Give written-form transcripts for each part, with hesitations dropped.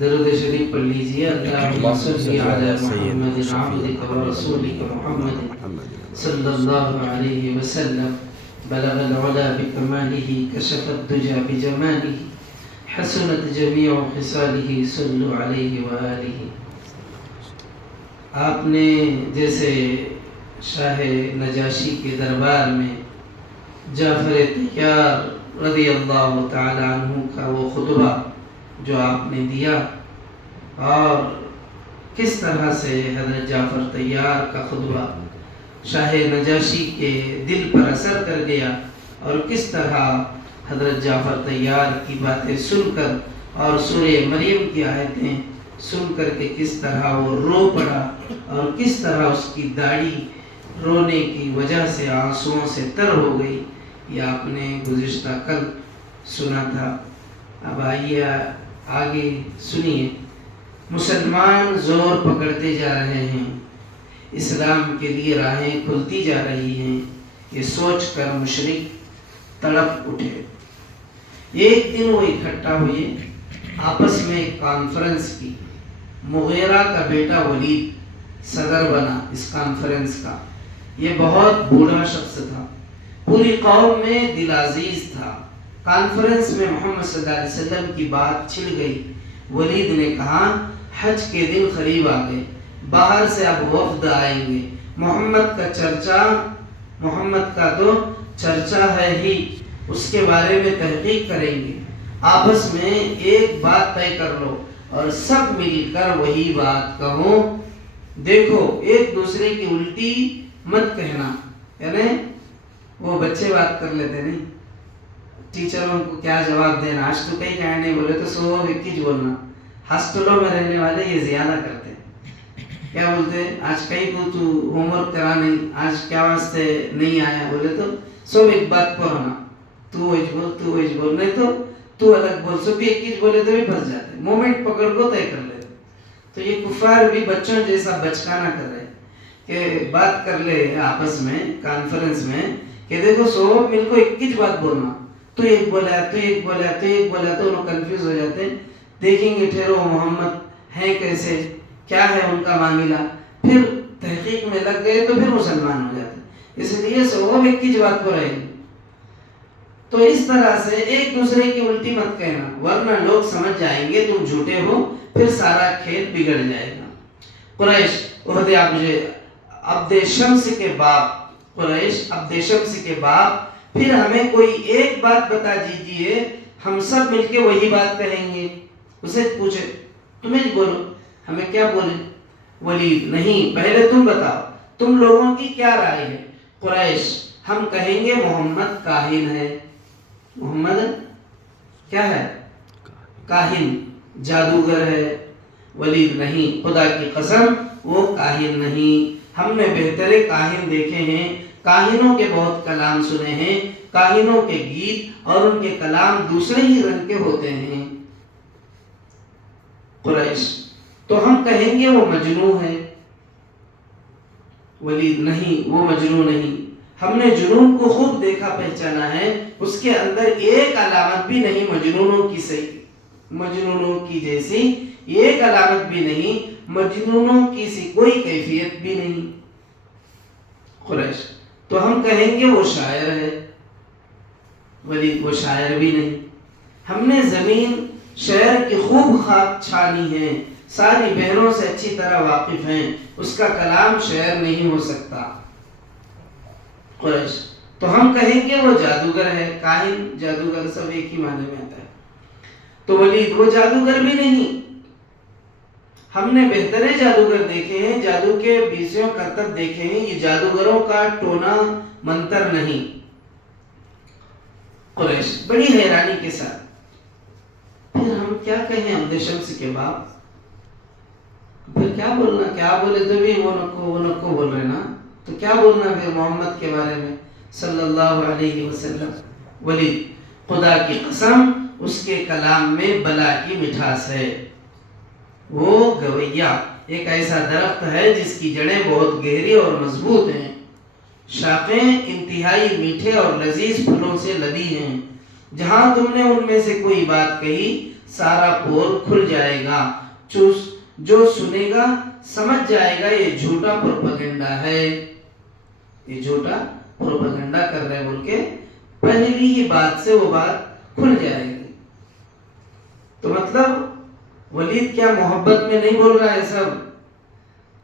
درود شریف پڑھ لیجیے. اللہم صلی علی محمد عبدک و رسولک محمد صلی اللہ علیہ وسلم. بلغ العلا بکمالہ کشف الدجى بجمالہ حسنت جمیع خصالہ صلو علیہ وآلہ. آپ نے جیسے شاہ نجاشی کے دربار میں جعفر طیار رضی اللہ تعالی عنہ کا وہ خطبہ جو آپ نے دیا اور کس طرح سے حضرت جعفر طیار کا خطبہ شاہ نجاشی کے دل پر اثر کر گیا اور کس طرح حضرت جعفر طیار کی باتیں سن کر اور سورہ مریم کی آیتیں سن کر کے کس طرح وہ رو پڑا اور کس طرح اس کی داڑھی رونے کی وجہ سے آنسوؤں سے تر ہو گئی، یہ آپ نے گزشتہ کل سنا تھا. اب آئیے آگے سنیے. مسلمان زور پکڑتے جا رہے ہیں، اسلام کے لیے راہیں کھلتی جا رہی ہیں، یہ سوچ کر مشرک تڑپ اٹھے. ایک دن وہ اکٹھا ہوئے، آپس میں ایک کانفرنس کی. مغیرہ کا بیٹا ولید صدر بنا اس کانفرنس کا. یہ بہت بوڑھا شخص تھا، پوری قوم میں دل عزیز تھا. کانفرنس میں محمد صلی اللہ علیہ وسلم کی بات چھڑ گئی. ولید نے کہا حج کے دن قریب آ گئے، باہر سے اب وفد آئیں گے، محمد کا تو چرچا ہے ہی، اس کے بارے میں تحقیق کریں گے. آپس میں ایک بات طے کر لو اور سب مل کر وہی بات کہو. دیکھو ایک دوسرے کی الٹی مت کہنا. یعنی وہ بچے بات کر لیتے نہیں، ٹیچروں کو کیا جواب دینا، آج تو کہیں کہنے نہیں بولے تو سو ایک ہی بولنا. ہاسٹلوں میں رہنے والے یہ زیادہ کرتے ہیں. کیا بولتے ہیں آج کہیں کو تو ہوم ورک کرا نہیں، آج کیا واسطے نہیں آیا بولے تو سو ایک بات پڑھنا، تو ایج بول نہیں تو الگ بول، سو بھی ایک ہی بولے تو بھی پھنس جاتے، مومنٹ پکڑ کو طے کر لیتے. تو یہ کفار بھی بچوں جیسا بچکانا کر رہے کہ بات کر لے آپس میں کانفرنس میں کہ دیکھو سو مل کو ایک ہی بات بولنا، تو ایک بولا تو ایک بولا تو ایک بولا تو انہوں کنفیوز ہو جاتے ہیں. دیکھیں گے ٹھہرو محمد ہیں کیسے، کیا ہے ان کا معاملہ، پھر تحقیق میں لگ گئے تو پھر مسلمان ہو جاتے. اس لیے سو ایک ہی بات کو رہیں گے. تو اس طرح سے ایک دوسرے کی الٹی مت کہنا ورنہ لوگ سمجھ جائیں گے تم جھوٹے ہو، پھر سارا کھیل بگڑ جائے گا. قریش عبد شمس کے باپ پھر ہمیں کوئی ایک بات بتا دیجئے، ہم سب مل کے وہی بات کہیں گے. اسے پوچھے تمہیں بولو ہمیں کیا بولیں. ولید نہیں، پہلے تم بتاؤ تم لوگوں کی کیا رائے ہے. قریش ہم کہیں گے محمد کاہن ہے. محمد کیا ہے؟ کاہن، جادوگر ہے. ولید نہیں، خدا کی قسم وہ کاہن نہیں، ہم نے بہترے کاہن دیکھے ہیں، کاہنوں کے بہت کلام سنے ہیں، کاہنوں کے گیت اور ان کے کلام دوسرے ہی رنگ کے ہوتے ہیں. قریش تو ہم کہیں گے وہ مجنون ہے. ولید نہیں، وہ مجنون نہیں، ہم نے جنون کو خوب دیکھا پہچانا ہے، اس کے اندر ایک علامت بھی نہیں مجنونوں کی جیسی ایک علامت بھی نہیں، مجنونوں کی سی کوئی کیفیت بھی نہیں. قریش تو ہم کہیں گے وہ شاعر ہے. ولید وہ شاعر بھی نہیں، ہم نے زمین شعر کی خوب خاک چھانی ہے، ساری بہنوں سے اچھی طرح واقف ہیں، اس کا کلام شعر نہیں ہو سکتا. قریش تو ہم کہیں گے وہ جادوگر ہے. کاہن جادوگر سب ایک ہی معنی میں آتا ہے. تو ولید وہ جادوگر بھی نہیں، ہم نے بہترے جادوگر دیکھے ہیں، جادو کے 20 کرتب دیکھے ہیں، یہ جادوگروں کا ٹونا منتر نہیں. قریش بڑی حیرانی کے ساتھ پھر ہم کیا کہیں عبد شمس کے باپ، پھر کیا بولنا، کیا بولے تو بھی وہ نکو بول رہے نا، تو کیا بولنا پھر محمد کے بارے میں صلی اللہ علیہ وسلم. ولید خدا کی قسم اس کے کلام میں بلا کی مٹھاس ہے. وہ گویا ایک ایسا درخت ہے جس کی جڑیں بہت گہری اور مضبوط ہیں، شاخیں انتہائی میٹھے اور لذیذ پھلوں سے لدی ہیں. جہاں تم نے ان میں سے کوئی بات کہی سارا پول کھل جائے گا، جو سنے گا سمجھ جائے گا یہ جھوٹا پروپیگنڈا ہے، یہ جھوٹا پروپیگنڈا کر رہے بول کے پہلی ہی بات سے وہ بات کھل جائے گی۔ تو مطلب ولید کیا محبت میں نہیں بول رہا ہے سب،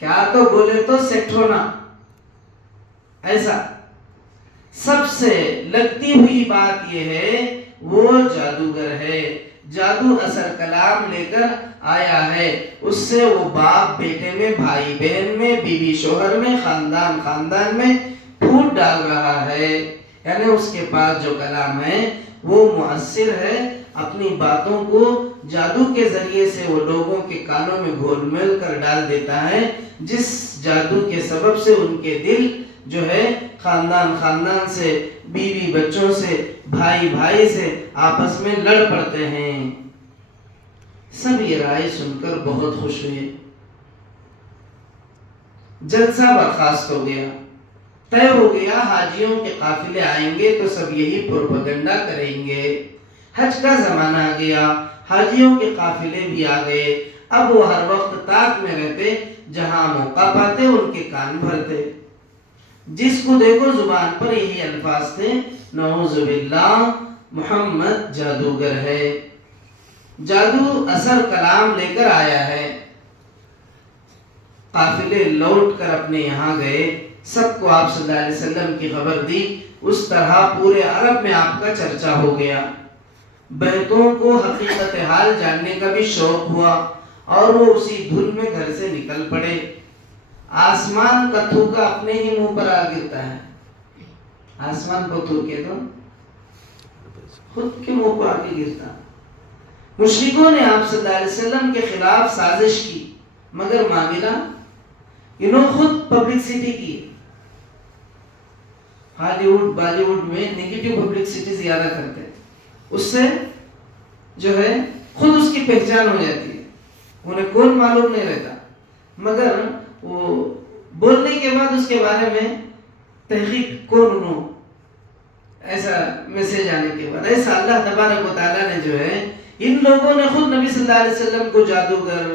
کیا تو بولے تو سیٹ ہونا، ایسا سب سے لگتی ہوئی بات یہ ہے وہ جادوگر ہے، جادو اثر کلام لے کر آیا ہے، اس سے وہ باپ بیٹے میں، بھائی بہن میں، بیوی شوہر میں، خاندان میں پھوٹ ڈال رہا ہے۔ یعنی اس کے پاس جو کلام ہے وہ مؤثر ہے، اپنی باتوں کو جادو کے ذریعے سے وہ لوگوں کے کانوں میں گھول مل کر ڈال دیتا ہے، جس جادو کے سبب سے ان کے دل جو ہے خاندان سے، بیوی بچوں سے، بھائی سے آپس میں لڑ پڑتے ہیں۔ سب یہ رائے سن کر بہت خوش ہوئے، جلسہ برخاست ہو گیا، طے ہو گیا حاجیوں کے قافلے آئیں گے تو سب یہی پروپیگنڈا کریں گے۔ حج کا زمانہ آ گیا، حاجیوں کے قافلے بھی آ گئے، اب وہ ہر وقت طاق میں رہتے، جہاں موقع پاتے ان کے کان بھرتے، جس کو دیکھو زبان پر یہی الفاظ تھے، نعوذ باللہ محمد جادوگر ہے، جادو اثر کلام لے کر آیا ہے۔ قافلے لوٹ کر اپنے یہاں گئے، سب کو آپ صلی اللہ علیہ وسلم کی خبر دی، اس طرح پورے عرب میں آپ کا چرچا ہو گیا، بیتوں کو حقیقت حال جاننے کا بھی شوق ہوا، اور وہ اسی دھن میں گھر سے نکل پڑے۔ آسمان کا تھوکا اپنے ہی منہ پر آ گرتا ہے، آسمان کو تھوکے تو خود کے منہ پر آ کے گرتا۔ مشرکوں نے آپ صلی اللہ علیہ وسلم کے خلاف سازش کی، مگر معاملہ انہوں خود پبلکسٹی کی۔ ہالی ووڈ بالی ووڈ میں نیگیٹو پبلکسٹی زیادہ کرتے ہیں، اس سے جو ہے خود اس کی پہچان ہو جاتی ہے، انہیں کون معلوم نہیں رہتا، مگر وہ بولنے کے بعد اس کے بارے میں تحقیق کون انہوں، ایسا میسج آنے کے بعد، ایسا اللہ تبارک و تعالیٰ نے جو ہے ان لوگوں نے خود نبی صلی اللہ علیہ وسلم کو جادوگر،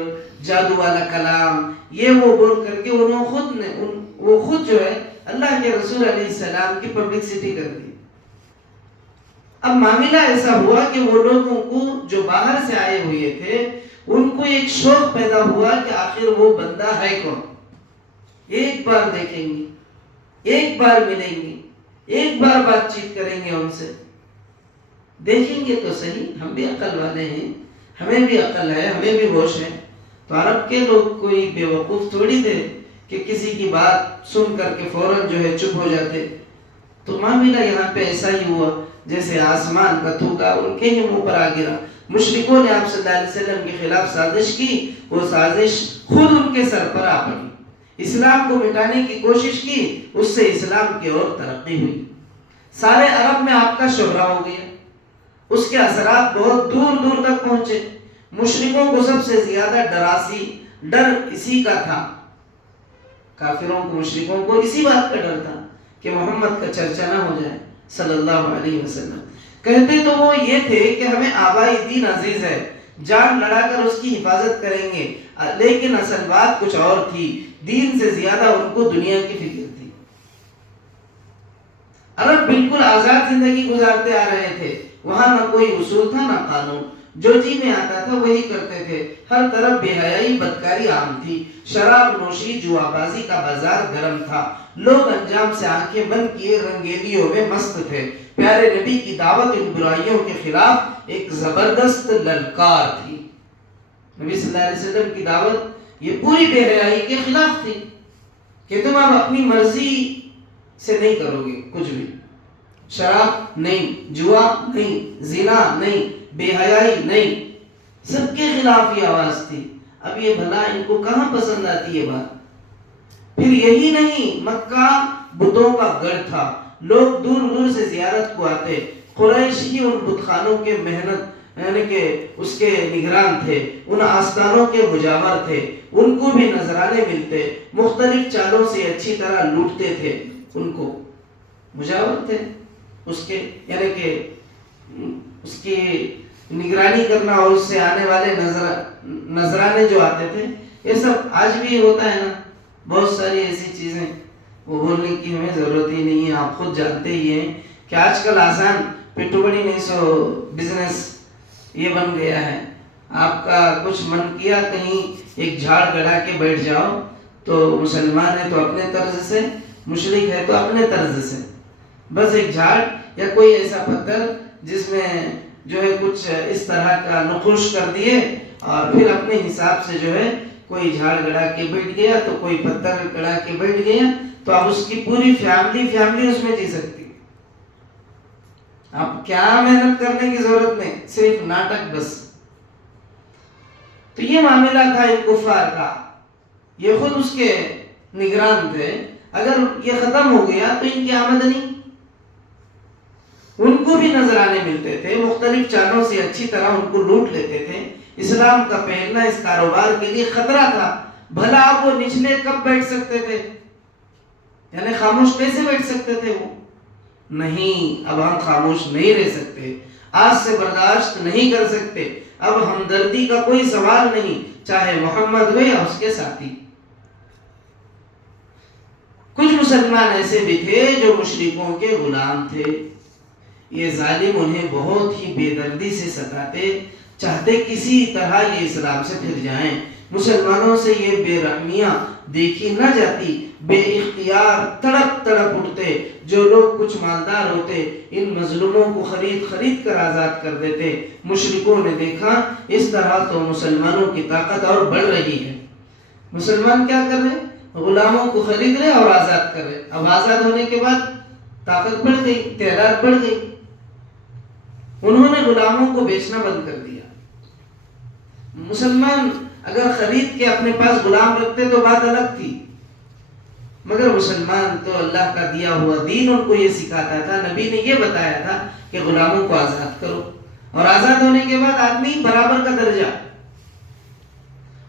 جادو والا کلام یہ وہ بول کر کے وہ خود جو ہے اللہ کے رسول علیہ السلام کی پبلکسٹی کر دی۔ اب معاملہ ایسا ہوا کہ وہ لوگوں کو جو باہر سے آئے ہوئے تھے ان کو ایک شوق پیدا ہوا کہ آخر وہ بندہ ہے کون، ایک بار دیکھیں گے، ایک بار ملیں گے، ایک بار بات چیت کریں گے ان سے، دیکھیں گے تو صحیح، ہم بھی عقل والے ہیں، ہمیں بھی عقل ہے، ہمیں بھی ہوش ہے۔ تو عرب کے لوگ کوئی بے وقوف تھوڑی تھے کہ کسی کی بات سن کر کے فوراً جو ہے چپ ہو جاتے۔ تو معاملہ یہاں پہ ایسا ہی ہوا جیسے آسمان کا تھوکا ان کے ہی منہ پر آ گرا۔ مشرکوں نے آپ صلی اللہ علیہ وسلم کے خلاف سازش کی، وہ سازش خود ان کے سر پر آ پڑی، اسلام کو مٹانے کی کوشش کی، اس سے اسلام کی اور ترقی ہوئی، سارے عرب میں آپ کا شہرہ ہو گیا، اس کے اثرات بہت دور دور تک پہنچے۔ مشرکوں کو سب سے زیادہ ڈر اسی کا تھا، کافروں کو، مشرکوں کو اسی بات کا ڈر تھا کہ محمد کا چرچا نہ ہو جائے صلی اللہ علیہ وسلم۔ کہتے تو وہ یہ تھے کہ ہمیں آبائی دین عزیز ہے، جان لڑا کر اس کی حفاظت کریں گے، لیکن اصل بات کچھ اور تھی، دین سے زیادہ ان کو دنیا کی فکر تھی۔ عرب بالکل آزاد زندگی گزارتے آ رہے تھے، وہاں نہ کوئی اصول تھا نہ قانون، جو جی میں آتا تھا وہی کرتے تھے، ہر طرف بے حیائی بدکاری عام تھی، شراب نوشی جوا بازی کا بازار گرم تھا، لوگ انجام سے آنکھیں بند کیے رنگیلیوں میں مست تھے۔ پیارے نبی کی دعوت ان برائیوں کے خلاف ایک زبردست للکار تھی، نبی صلی اللہ علیہ وسلم کی دعوت یہ پوری بے حیائی کے خلاف تھی کہ تم اب اپنی مرضی سے نہیں کرو گے کچھ بھی، شراب نہیں، جوا نہیں، زنا نہیں، بے حیائی نہیں، سب کے خلاف یہ آواز تھی۔ اب یہ بھلا ان کو کہاں پسند آتی ہے بات؟ پھر یہی نہیں، مکہ بتوں کا گڑھ تھا، لوگ دور دور سے زیارت کو آتے، قریش ہی ان بت خانوں کے محنت یعنی کہ اس کے نگران تھے، ان آستانوں کے مجاور تھے، ان کو بھی نذرانے ملتے، مختلف چالوں سے اچھی طرح لوٹتے تھے، ان کو مجاور تھے اس کے، یعنی کہ اس کی نگرانی کرنا اور اس سے آنے والے نذرانے جو آتے تھے، یہ سب آج بھی ہوتا ہے نا. بہت ساری ایسی چیزیں وہ بولنے کی ہمیں ضرورت ہی نہیں ہے. آپ خود جانتے ہی ہیں کہ آج کل آسان پٹھو بڑی نہیں سو بزنس یہ بن گیا ہے. آپ کا کچھ من کیا کہیں ایک جھاڑ گڑا کے بیٹھ جاؤ، تو مسلمان ہے تو اپنے طرز سے، مشرک ہے تو اپنے طرز سے. بس ایک جھاڑ یا کوئی ایسا پتھر جس میں جو ہے کچھ اس طرح کا نقوش کر دیے، اور پھر اپنے حساب سے جو ہے کوئی جھاڑ گڑا کے بیٹھ گیا تو کوئی پتھر گڑا کے بیٹھ گیا، تو اب اس کی پوری فیملی اس میں جی سکتی. اب کیا محنت کرنے کی ضرورت نہیں، صرف ناٹک بس. تو یہ معاملہ تھا ان کفار کا، یہ خود اس کے نگران تھے. اگر یہ ختم ہو گیا تو ان کی آمدنی، ان کو بھی نذرانے ملتے تھے، مختلف چالوں سے اچھی طرح ان کو لوٹ لیتے تھے. اسلام کا پھیلنا اس کاروبار کے لیے خطرہ تھا. بھلا آپ وہ نچلے کب بیٹھ سکتے تھے؟ یعنی خاموش کیسے بیٹھ سکتے تھے وہ؟ نہیں، اب ہم خاموش نہیں رہ سکتے، آج سے برداشت نہیں کر سکتے. اب ہمدردی کا کوئی سوال نہیں، چاہے محمد ہوئے یا اس کے ساتھی. کچھ مسلمان ایسے بھی تھے جو مشرکوں کے غلام تھے. یہ ظالم انہیں بہت ہی بے دردی سے ستاتے، چاہتے کسی طرح یہ اسلام سے پھر جائیں. مسلمانوں سے یہ بے رحمیاں دیکھی نہ جاتی. بے اختیار تڑپ تڑپ اٹھتے. جو لوگ کچھ مالدار ہوتے ان مظلوموں کو خرید کر آزاد کر دیتے. مشرکوں نے دیکھا اس طرح تو مسلمانوں کی طاقت اور بڑھ رہی ہے. مسلمان کیا کر رہے؟ غلاموں کو خرید رہے اور آزاد کر رہے. اب آزاد ہونے کے بعد طاقت بڑھ گئی، تعداد بڑھ گئی. انہوں نے غلاموں کو بیچنا بند کر دیا. مسلمان اگر خرید کے اپنے پاس غلام رکھتے تو بات الگ تھی، مگر مسلمان تو اللہ کا دیا ہوا دین ان کو یہ سکھاتا تھا. نبی نے یہ بتایا تھا کہ غلاموں کو آزاد کرو، اور آزاد ہونے کے بعد آدمی برابر کا درجہ.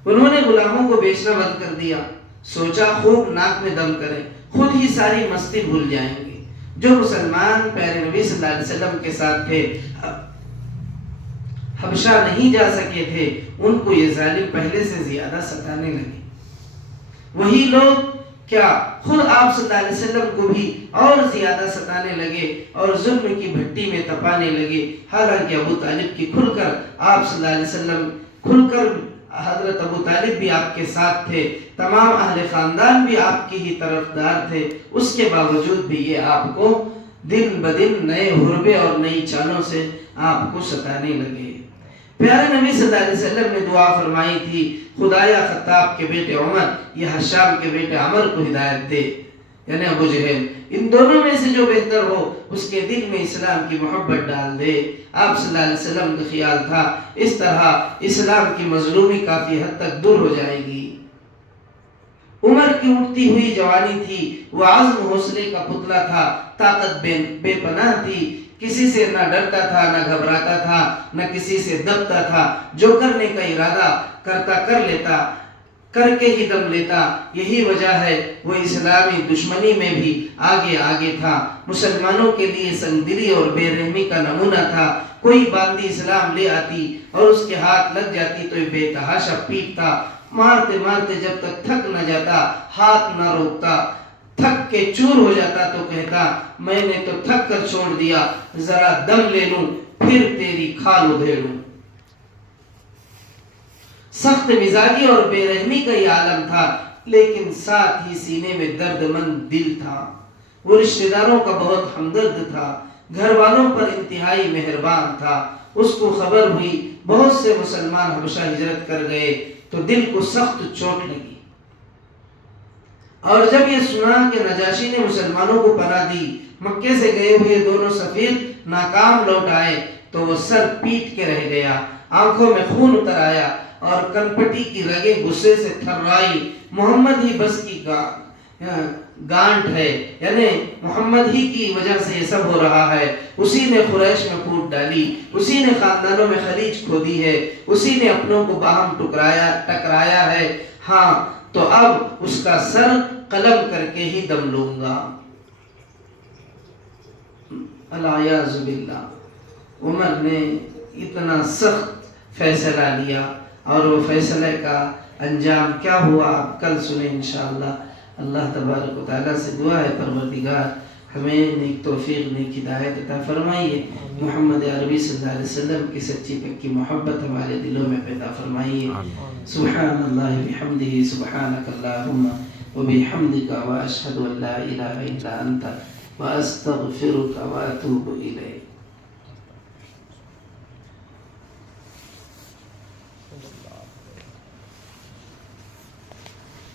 انہوں نے غلاموں کو بیچنا بند کر دیا. سوچا خوب ناک میں دم کریں، خود ہی ساری مستی بھول جائیں گے. جو مسلمان پیارے نبی صلی اللہ علیہ وسلم کے ساتھ تھے، حبشہ نہیں جا سکے تھے، ان کو یہ ظالم پہلے سے زیادہ ستانے لگے. وہی لوگ کیا خود آپ صلی اللہ علیہ وسلم کو بھی اور زیادہ ستانے لگے اور ظلم کی بھٹی میں تپانے لگے. حالانکہ ابو طالب کی کھل کر آپ صلی اللہ علیہ وسلم کھل کر حضرت ابو طالب بھی آپ کے ساتھ تھے، تمام اہل خاندان بھی آپ کی ہی طرفدار تھے. اس کے باوجود بھی یہ آپ کو دن بدن نئے حربے اور نئی چالوں سے آپ کو ستانے لگے. پیارے نبی صلی اللہ علیہ وسلم نے دعا فرمائی تھی، خدایا خطاب کے بیٹے عمر یا حشام کے بیٹے عمر کو ہدایت دے، یعنی ابو جہل، ان دونوں میں سے جو بہتر ہو اس کے دل میں اسلام کی محبت ڈال دے. آپ صلی اللہ علیہ وسلم کا خیال تھا اس طرح اسلام کی مظلومی کافی حد تک دور ہو جائے گی. عمر کی اٹھتی ہوئی جوانی تھی، وہ عزم حوصلے کا پتلا تھا، طاقت بے پناہ تھی، کسی سے نہ ڈرتا تھا نہ گھبراتا تھا نہ کسی سے دبتا تھا. جو کرنے کا ارادہ کرتا کر لیتا، کر کے ہی دم لیتا. یہی وجہ ہے وہ اسلامی دشمنی میں بھی آگے تھا. مسلمانوں کے لیے سنگ دلی اور بے رحمی کا نمونہ تھا. کوئی باندی اسلام لے آتی اور اس کے ہاتھ لگ جاتی تو یہ بے تحاشا پیٹتا. مارتے مارتے جب تک تھک نہ جاتا، ہاتھ نہ روکتا، تھک کے چور ہو جاتا تو کہتا میں نے تو تھک کر چھوڑ دیا، ذرا دم لے لوں پھر تیری کھال ادھیڑوں. سخت مزاجی اور بے رحمی کا یہ عالم تھا، لیکن ساتھ ہی سینے میں درد مند دل تھا. وہ رشتہ داروں کا بہت ہمدرد تھا، گھر والوں پر انتہائی مہربان تھا. اس کو خبر ہوئی بہت سے مسلمان حبشہ ہجرت کر گئے تو دل کو سخت چوٹ لگی. اور جب یہ سنا کہ نجاشی نے مسلمانوں کو پناہ دی، مکے سے گئے ہوئے دونوں سفیر ناکام لوٹ آئے، تو وہ سر پیٹ کے رہ گیا، آنکھوں میں خون اتر آیا اور کنپٹی کی رگیں غصے سے تھرائی. محمد ہی بس کی گانٹ ہے، یعنی محمد ہی کی وجہ سے یہ سب ہو رہا ہے. اسی نے قریش میں پھوٹ ڈالی، اسی نے خاندانوں میں خلیج کھودی ہے، اسی نے اپنوں کو باہم ٹکرایا ہے. ہاں تو اب اس کا سر قلم کر کے ہی دم لوں گا. العیاذ باللہ. عمر نے اتنا سخت فیصلہ لیا اور وہ فیصلے کا انجام کیا ہوا آپ کل سنیں انشاءاللہ۔ اللہ تبارک و تعالیٰ سے دعا ہے پروردگار ہمیں نیک توفیق نیک ہدایت عطا فرمائیے، محمد عربی صلی اللہ علیہ وسلم کی سچی پکی محبت ہمارے دلوں میں پیدا فرمائیے۔ سبحان اللہ بحمدہ، سبحانک اللہم وبحمدک واشہد ان لا الہ الا انت واستغفرک واتوب الیک۔